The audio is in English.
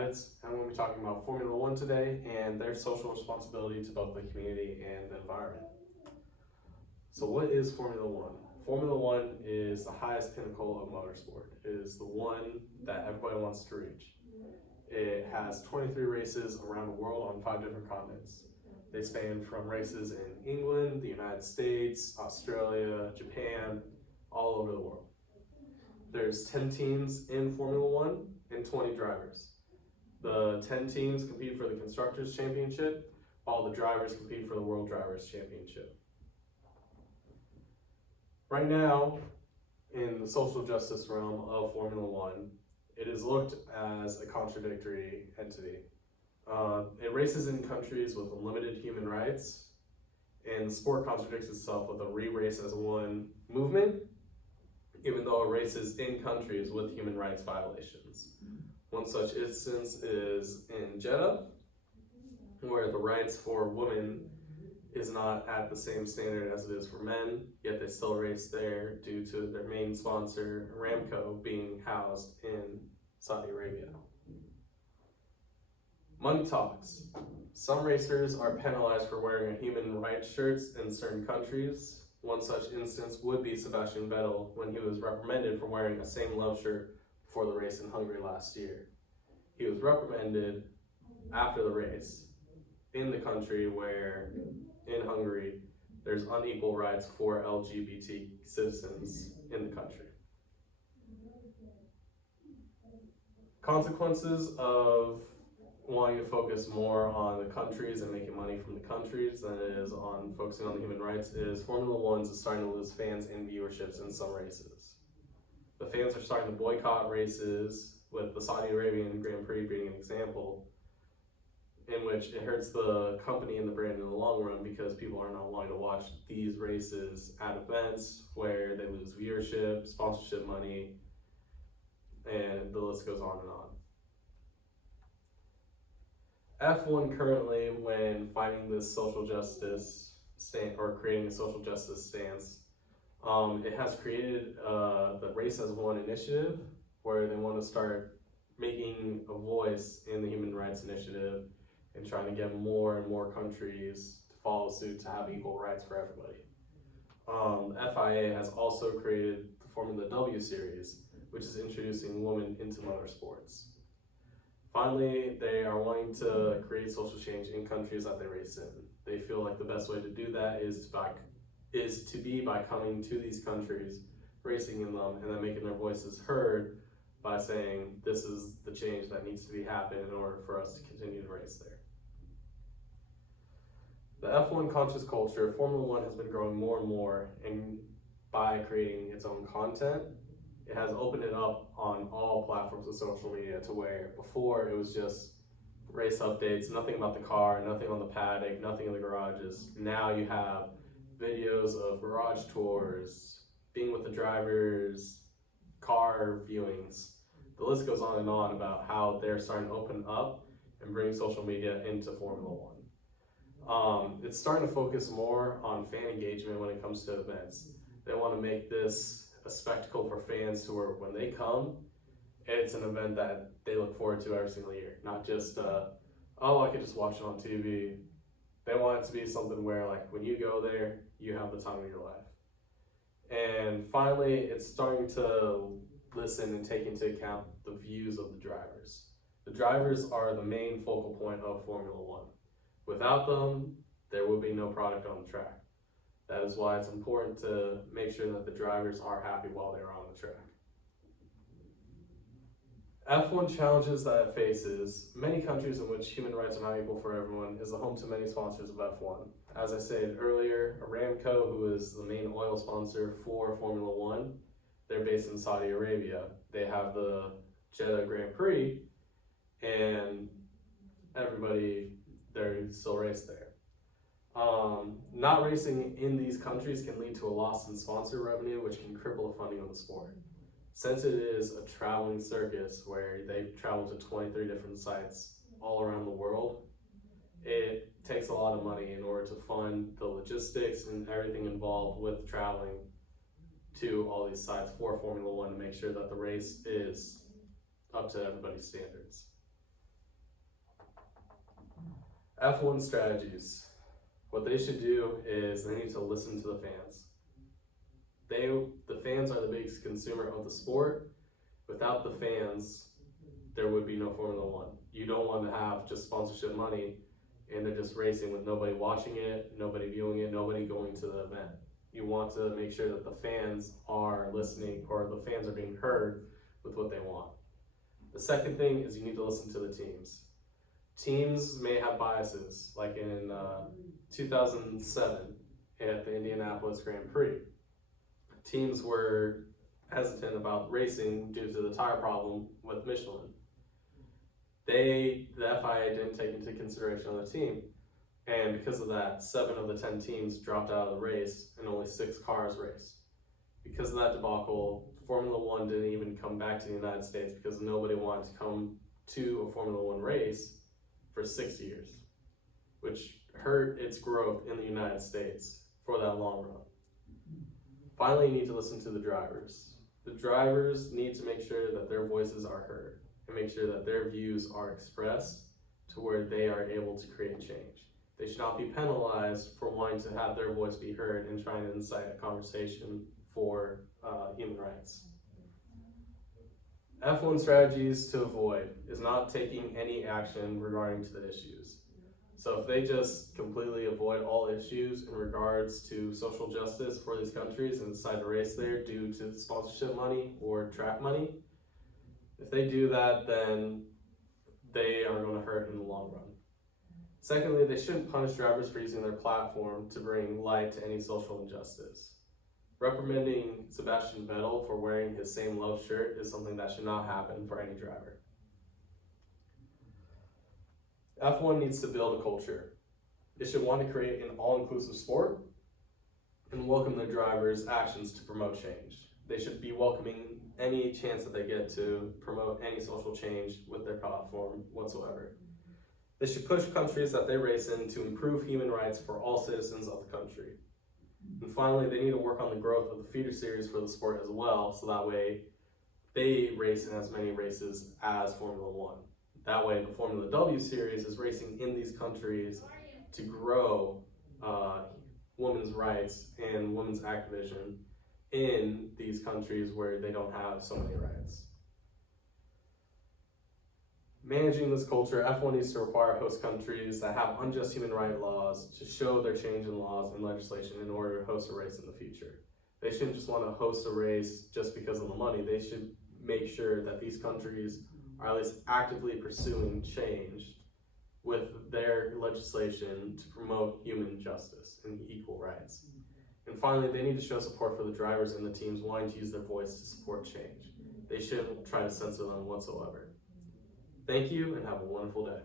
United, and we'll be talking about Formula One today and their social responsibility to both the community and the environment. So what is Formula One? Formula One is the highest pinnacle of motorsport. It is the one that everybody wants to reach. It has 23 races around the world on 5 different continents. They span from races in England, the United States, Australia, Japan, all over the world. There's 10 teams in Formula One and 20 drivers. The 10 teams compete for the Constructors' Championship, while the drivers compete for the World Drivers' Championship. Right now, in the social justice realm of Formula One, it is looked as a contradictory entity. It races in countries with unlimited human rights, and the sport contradicts itself with a re-race as one movement, even though it races in countries with human rights violations. One such instance is in Jeddah, where the rights for women is not at the same standard as it is for men, yet they still race there due to their main sponsor, Aramco, being housed in Saudi Arabia. Money talks. Some racers are penalized for wearing a human rights shirts in certain countries. One such instance would be Sebastian Vettel when he was reprimanded for wearing a same love shirt before the race in Hungary last year. He was reprimanded after the race in the country where, in Hungary, there's unequal rights for LGBT citizens in the country. Consequences of wanting to focus more on the countries and making money from the countries than it is on focusing on the human rights is Formula One's starting to lose fans and viewerships in some races. The fans are starting to boycott races, with the Saudi Arabian Grand Prix being an example, in which it hurts the company and the brand in the long run because people are not wanting to watch these races at events where they lose viewership, sponsorship money, and the list goes on and on. F1 currently, when fighting this social justice stance or creating a social justice stance, it has created the Race as One initiative, where they want to start making a voice in the Human Rights Initiative and trying to get more and more countries to follow suit to have equal rights for everybody. The FIA has also created the Formula W Series, which is introducing women into motorsports. Finally, they are wanting to create social change in countries that they race in. They feel like the best way to do that is to be by coming to these countries, racing in them, and then making their voices heard by saying this is the change that needs to be happening in order for us to continue to race there. The F1 conscious culture, Formula One has been growing more and more, and by creating its own content, it has opened it up on all platforms of social media to where before it was just race updates, nothing about the car, nothing on the paddock, nothing in the garages. Now you have videos of garage tours, being with the drivers, car viewings. The list goes on and on about how they're starting to open up and bring social media into Formula One. It's starting to focus more on fan engagement when it comes to events. They want to make this a spectacle for fans who are, when they come, it's an event that they look forward to every single year. Not just, I could just watch it on TV. They want it to be something where, like, when you go there, you have the time of your life. And finally, it's starting to listen and take into account the views of the drivers. The drivers are the main focal point of Formula One. Without them, there would be no product on the track. That is why it's important to make sure that the drivers are happy while they're on the track. F1 challenges that it faces. Many countries in which human rights are not equal for everyone is the home to many sponsors of F1. As I said earlier, Aramco, who is the main oil sponsor for Formula One, they're based in Saudi Arabia. They have the Jeddah Grand Prix, and everybody, they still race there. Not racing in these countries can lead to a loss in sponsor revenue, which can cripple the funding of the sport. Since it is a traveling circus where they travel to 23 different sites all around the world, it takes a lot of money in order to fund the logistics and everything involved with traveling to all these sites for Formula One to make sure that the race is up to everybody's standards. F1 strategies. What they should do is they need to listen to the fans. The fans are the biggest consumer of the sport. Without the fans, there would be no Formula One. You don't want to have just sponsorship money and they're just racing with nobody watching it, nobody viewing it, nobody going to the event. You want to make sure that the fans are listening or the fans are being heard with what they want. The second thing is you need to listen to the teams. Teams may have biases, like in 2007 at the Indianapolis Grand Prix. Teams were hesitant about racing due to the tire problem with Michelin. The FIA didn't take into consideration the team, and because of that, 7 of the 10 teams dropped out of the race and only 6 cars raced. Because of that debacle, Formula One didn't even come back to the United States because nobody wanted to come to a Formula One race for 6 years, which hurt its growth in the United States for that long run. Finally, you need to listen to the drivers. The drivers need to make sure that their voices are heard and make sure that their views are expressed to where they are able to create change. They should not be penalized for wanting to have their voice be heard and trying to incite a conversation for human rights. F1 strategies to avoid is not taking any action regarding to the issues. So if they just completely avoid all issues in regards to social justice for these countries and decide to race there due to sponsorship money or track money, if they do that, then they are going to hurt in the long run. Secondly, they shouldn't punish drivers for using their platform to bring light to any social injustice. Reprimanding Sebastian Vettel for wearing his same love shirt is something that should not happen for any driver. F1 needs to build a culture. It should want to create an all-inclusive sport and welcome their drivers' actions to promote change. They should be welcoming any chance that they get to promote any social change with their platform whatsoever. They should push countries that they race in to improve human rights for all citizens of the country. And finally, they need to work on the growth of the feeder series for the sport as well, so that way they race in as many races as Formula One. That way, the Formula W series is racing in these countries to grow women's rights and women's activism in these countries where they don't have so many rights. Managing this culture, F1 needs to require host countries that have unjust human rights laws to show their change in laws and legislation in order to host a race in the future. They shouldn't just want to host a race just because of the money. They should make sure that these countries are at least actively pursuing change with their legislation to promote human justice and equal rights. And finally, they need to show support for the drivers and the teams wanting to use their voice to support change. They shouldn't try to censor them whatsoever. Thank you and have a wonderful day.